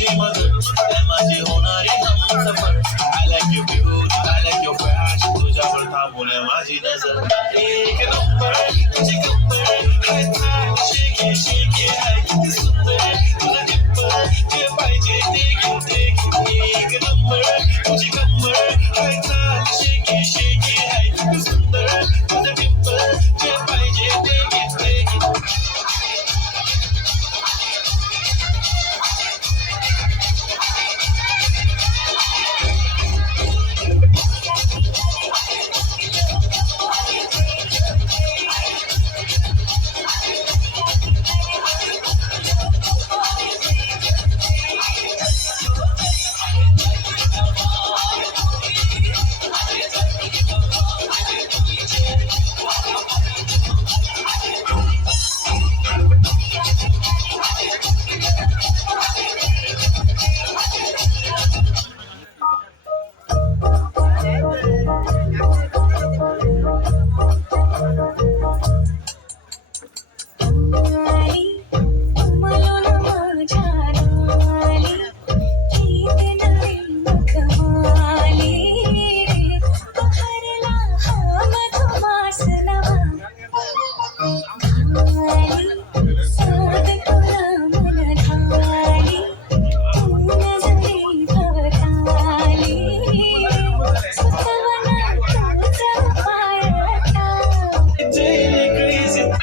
तुझी मदत माझी होणारी Humsafar I like your beauty, I like your fashion तुझ्यावर थांबून माझी नजर एक नंबर तुझी कंबर हाय थाट शेकी शेकी हाय किती सुंदर तुला टिप्पर जे पाहिजे ते घेते एक नंबर तुझी कंबर हाय थाट शेकी शेकी हाय किती सुंदर तुला टिप्पर जे पाहिजे ते घेते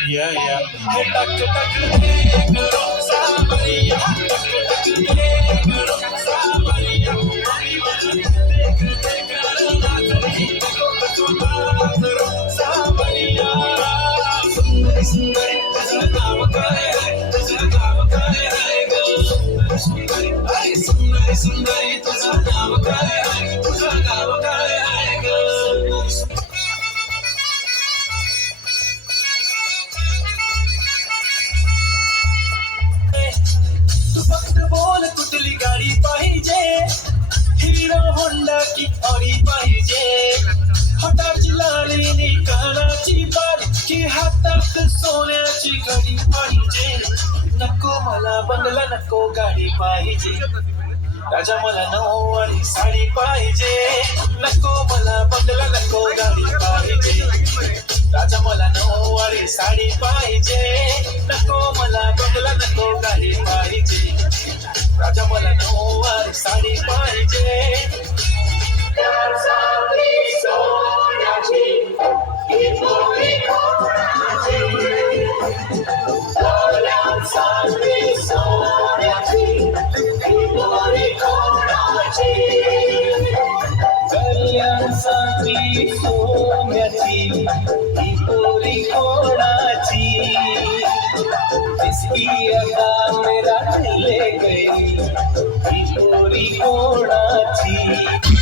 Yeah, yeah. सुंदरी तुझं नाव काय आहे तुझं गाव काय आहे ग तू फक्त बोल कुठली गाडी पाहिजे हिरो होंडा की ऑडी पाहिजे हाताची लाली नी कानाची बाली की हातात सोन्याची घडी पाहिजे नको मला बंगला नको गाडी पाहिजे राजा मला नऊवारी साडी पाहिजे नको मला बंगला नको गाडी पाहिजे राजा मला नऊवारी साडी पाहिजे नको मला बंगला नको गाडी पाहिजे राजा मला नऊवारी साडी पाहिजे कल्याणसाठी सोन्याची ही पोरी कोणाची इसकी अदा मेरा ले गई ही पोरी कोणाची